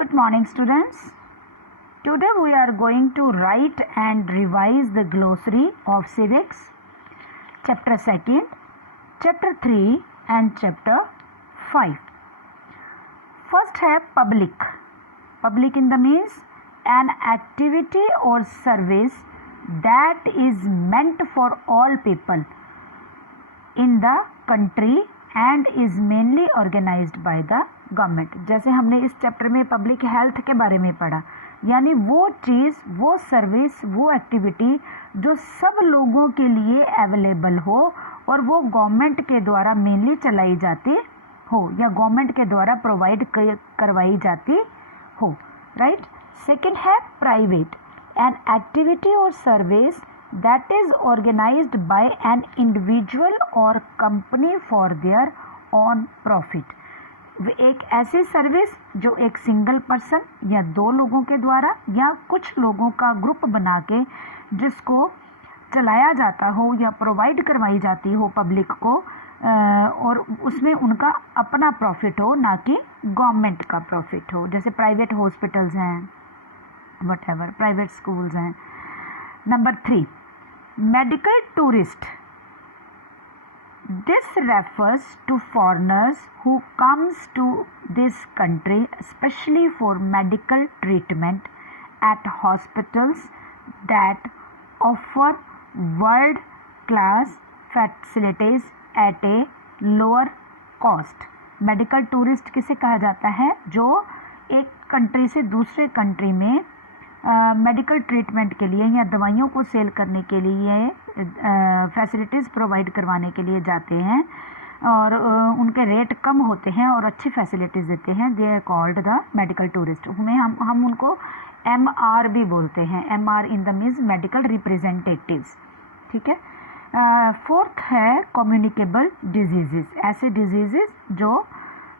Good morning, students. Today we are going to write and revise the glossary of civics, chapter 2, chapter 3 and chapter 5. First है public. Public in the means an activity or service that is meant for all people in the country and is mainly organized by the government. जैसे हमने इस chapter में public health के बारे में पढ़ा, यानी वो चीज़, वो सर्विस, वो एक्टिविटी जो सब लोगों के लिए अवेलेबल हो और वो गवर्नमेंट के द्वारा मेनली चलाई जाती हो या गवर्नमेंट के द्वारा प्रोवाइड करवाई जाती हो. राइट. सेकंड है private. An activity or service that is organised by an individual or company for their own profit. एक ऐसी सर्विस जो एक सिंगल पर्सन या दो लोगों के द्वारा या कुछ लोगों का ग्रुप बना के जिसको चलाया जाता हो या प्रोवाइड करवाई जाती हो पब्लिक को, और उसमें उनका अपना प्रॉफिट हो, ना कि गवर्नमेंट का प्रॉफिट हो. जैसे प्राइवेट हॉस्पिटल्स हैं, व्हाटएवर, प्राइवेट स्कूल्स हैं. Number 3, medical tourist. This refers to foreigners who comes to this country especially for medical treatment at hospitals that offer world class facilities at a lower cost. Medical tourist किसे कहा जाता है? जो एक country से दूसरे country में medical treatment के लिए या दवाइयों को सेल करने के लिए, फैसिलिटीज़ प्रोवाइड करवाने के लिए जाते हैं और उनके रेट कम होते हैं और अच्छी फैसिलिटीज़ देते हैं. They are called the medical tourist. में हम उनको MR भी बोलते हैं. MR in the means medical representatives. ठीक है. फोर्थ है कम्युनिकेबल डिजीजेस. ऐसे डिजीजेस जो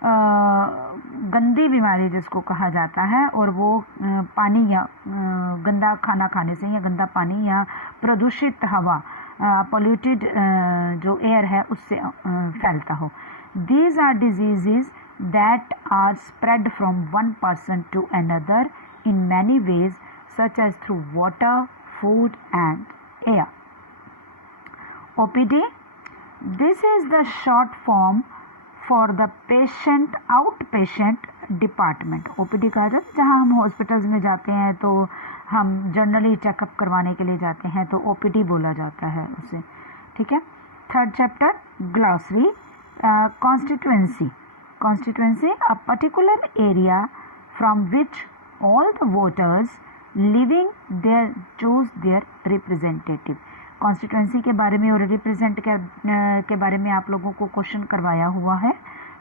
गंदी बीमारी जिसको कहा जाता है और वो पानी या गंदा खाना खाने से या गंदा पानी या प्रदूषित हवा, पोल्यूटेड जो एयर है उससे फैलता हो. These are diseases that are spread from one person to another in many ways such as through water, food and air. OPD. This is the short form for the patient outpatient department. OPD कहा जाता है जहाँ हम hospitals में जाते हैं तो हम जनरली चेकअप करवाने के लिए जाते हैं तो OPD बोला जाता है उसे. ठीक है. Third chapter glossary. Constituency. Constituency a particular area from which all the voters living there choose their representative. Constituency के बारे में और रिप्रेजेंट के बारे में आप लोगों को क्वेश्चन करवाया हुआ है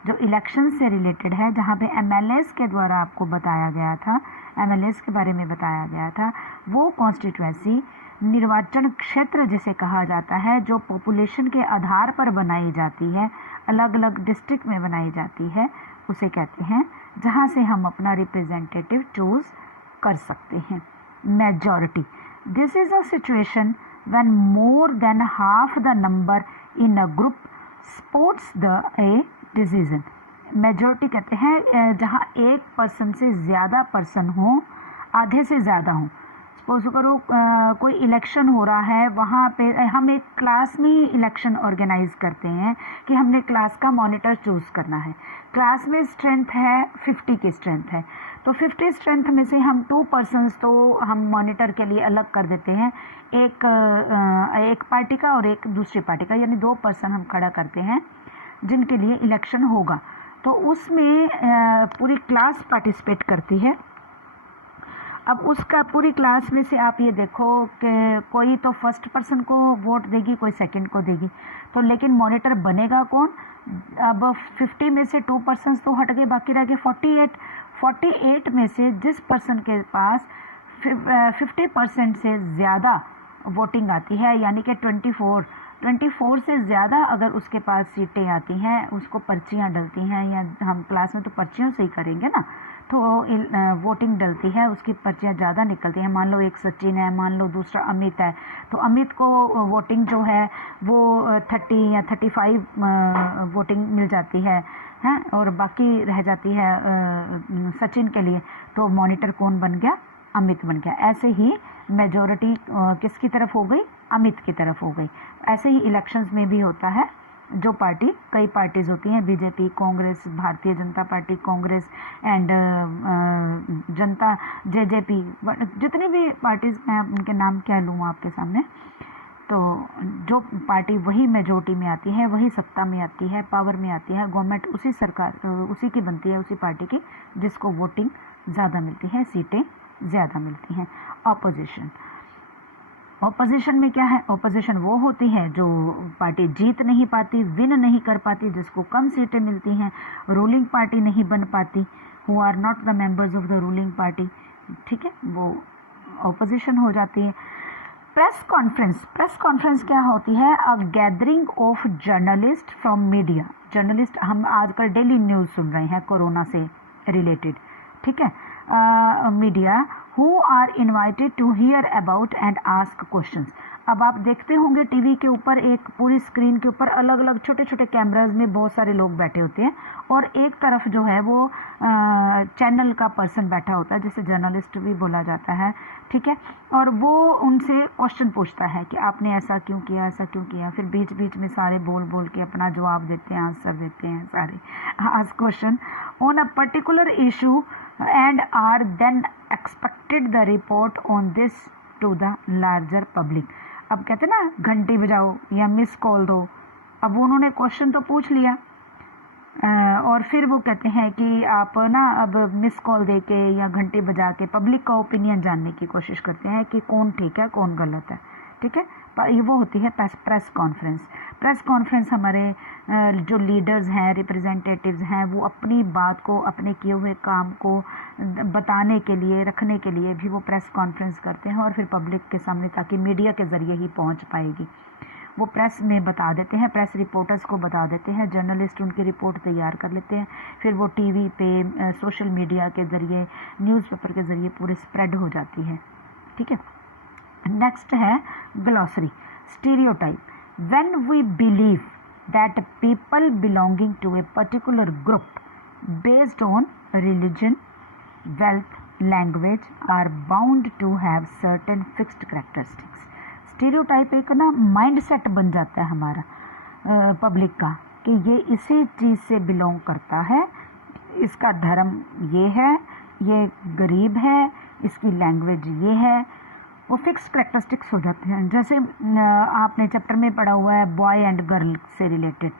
जो इलेक्शन से रिलेटेड है, जहाँ पे MLAs के द्वारा आपको बताया गया था, MLAs के बारे में बताया गया था. वो कॉन्स्टिट्यूएंसी निर्वाचन क्षेत्र जिसे कहा जाता है, जो पॉपुलेशन के आधार पर बनाई जाती है, अलग अलग डिस्ट्रिक्ट में बनाई जाती है, उसे कहते हैं, जहाँ से हम अपना रिप्रेजेंटेटिव चूज कर सकते हैं. Majority. This is a situation when more than half the number in a group supports a decision. Majority कहते हैं जहाँ एक पर्सन से ज़्यादा पर्सन हो, आधे से ज़्यादा हो. सपोज करो कोई इलेक्शन हो रहा है, वहाँ पे हम एक क्लास में ही इलेक्शन ऑर्गेनाइज करते हैं कि हमने क्लास का मॉनिटर चूज़ करना है. क्लास में स्ट्रेंथ है 50 की स्ट्रेंथ है, तो 50 स्ट्रेंथ में से हम 2 पर्सन्स तो हम मॉनिटर के लिए अलग कर देते हैं, एक पार्टी का और एक दूसरी पार्टी का, यानी 2 पर्सन हम खड़ा करते हैं जिनके लिए इलेक्शन होगा. तो उसमें पूरी क्लास पार्टिसिपेट करती है. अब उसका पूरी क्लास में से आप ये देखो कि कोई तो फर्स्ट पर्सन को वोट देगी, कोई सेकंड को देगी, तो लेकिन मॉनिटर बनेगा कौन? अब 50 में से 2 पर्सन तो हट गए, बाकी रह गए 48 में से जिस पर्सन के पास 50% से ज़्यादा वोटिंग आती है, यानी कि 24 24 से ज़्यादा अगर उसके पास सीटें आती हैं, उसको पर्चियाँ डलती हैं, या हम क्लास में तो पर्चियों से ही करेंगे ना, तो वोटिंग डलती है, उसकी पर्चियाँ ज़्यादा निकलती हैं। मान लो एक सचिन है, मान लो दूसरा अमित है, तो अमित को वोटिंग जो है वो 30 या 35 वोटिंग मिल जाती है और बाकी रह जाती है सचिन के लिए, तो मॉनिटर कौन बन गया? अमित बन गया। ऐसे ही मेजॉरिटी किसकी तरफ हो गई? अमित की तरफ हो गई। ऐसे ही इलेक्शंस में भी होता है, जो पार्टी, कई पार्टीज होती हैं, BJP, Congress, Bharatiya Janata party, Congress and Janata, JJP, जितनी भी पार्टीज, मैं उनके नाम क्या लूँ आपके सामने, तो जो पार्टी वही मेजोरिटी में आती है, वही सत्ता में आती है, पावर में आती है, गवर्नमेंट उसी सरकार उसी की बनती है, उसी पार्टी की, जिसको वोटिंग ज़्यादा मिलती है, सीटें ज़्यादा मिलती हैं। ऑपोजिशन, ऑपोजिशन में क्या है? ऑपोजिशन वो होती है जो पार्टी जीत नहीं पाती, विन नहीं कर पाती, जिसको कम सीटें मिलती हैं, रूलिंग पार्टी नहीं बन पाती, who are not the members of the ruling party, ठीक है, वो ऑपोजिशन हो जाती है। प्रेस कॉन्फ्रेंस, प्रेस कॉन्फ्रेंस क्या होती है? अ gathering of journalist from media. Journalist, हम आजकल डेली न्यूज़ सुन रहे हैं कोरोना से रिलेटेड, ठीक है, media who are invited to hear about and ask questions. अब आप देखते होंगे टीवी के ऊपर, एक पूरी स्क्रीन के ऊपर अलग अलग छोटे छोटे कैमराज में बहुत सारे लोग बैठे होते हैं, और एक तरफ जो है वो चैनल का पर्सन बैठा होता है, जिसे जर्नलिस्ट भी बोला जाता है, ठीक है, और वो उनसे क्वेश्चन पूछता है कि आपने ऐसा क्यों किया, ऐसा क्यों किया। फिर बीच बीच में सारे बोल बोल के अपना जवाब देते हैं, आंसर देते हैं, सारे ask question on a particular issue and are then expected the report on this to the larger public। अब कहते हैं ना, घंटी बजाओ या मिस कॉल दो। अब उन्होंने क्वेश्चन तो पूछ लिया, और फिर वो कहते हैं कि आप ना अब मिस कॉल दे के या घंटी बजा के पब्लिक का ओपिनियन जानने की कोशिश करते हैं कि कौन ठीक है, कौन गलत है, ठीक है। ये वो होती है प्रेस कॉन्फ्रेंस। प्रेस कॉन्फ्रेंस हमारे जो लीडर्स हैं, रिप्रेजेंटेटिव्स हैं, वो अपनी बात को, अपने किए हुए काम को बताने के लिए, रखने के लिए भी वो प्रेस कॉन्फ्रेंस करते हैं, और फिर पब्लिक के सामने, ताकि मीडिया के ज़रिए ही पहुंच पाएगी, वो प्रेस में बता देते हैं, प्रेस रिपोर्टर्स को बता देते हैं, जर्नलिस्ट उनकी रिपोर्ट तैयार कर लेते हैं, फिर वो टीवी पे, सोशल मीडिया के ज़रिए, न्यूज़पेपर के ज़रिए पूरे स्प्रेड हो जाती है, ठीक है। नेक्स्ट है glossary, stereotype. When we believe that people belonging to a particular group based on religion, wealth, language are bound to have certain fixed characteristics। Stereotype एक ना माइंड सेट बन जाता है हमारा पब्लिक का, कि ये इसी चीज़ से बिलोंग करता है, इसका धर्म ये है, ये गरीब है, इसकी लैंग्वेज ये है, वो फिक्स करैक्टरिस्टिक्स हो जाते हैं। जैसे आपने चैप्टर में पढ़ा हुआ है बॉय एंड गर्ल से रिलेटेड,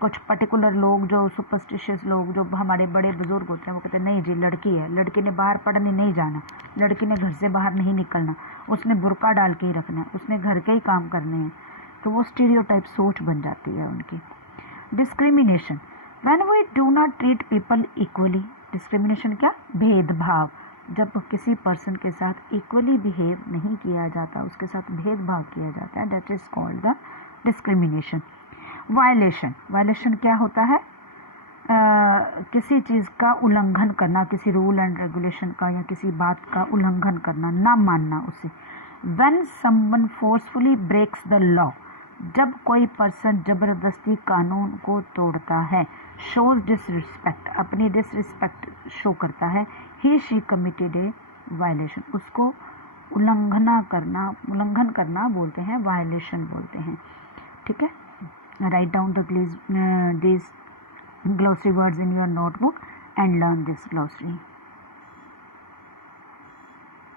कुछ पर्टिकुलर लोग, जो सुपरस्टिशियस लोग, जो हमारे बड़े बुजुर्ग होते हैं, वो कहते हैं नहीं जी लड़की है, लड़की ने बाहर पढ़ने नहीं जाना, लड़की ने घर से बाहर नहीं निकलना, उसने बुर्का डाल के ही रखना है, उसने घर के ही काम करने हैं, तो वो स्टीरियोटाइप सोच बन जाती है उनकी। Discrimination, when we do not treat people equally. Discrimination क्या? भेदभाव। जब किसी पर्सन के साथ इक्वली बिहेव नहीं किया जाता, उसके साथ भेदभाव किया जाता है, that is called the discrimination. Violation, violation क्या होता है? किसी चीज़ का उल्लंघन करना, किसी रूल एंड रेगुलेशन का या किसी बात का उल्लंघन करना, ना मानना उसे। When someone forcefully breaks the law, जब कोई पर्सन जबरदस्ती कानून को तोड़ता है। शोज डिसरिस्पेक्ट, अपनी डिसरिस्पेक्ट शो करता है। He she committed a violation, उसको उल्लंघन करना बोलते हैं, वायलेशन बोलते हैं, ठीक है। Write down these glossary words in your notebook and learn this glossary.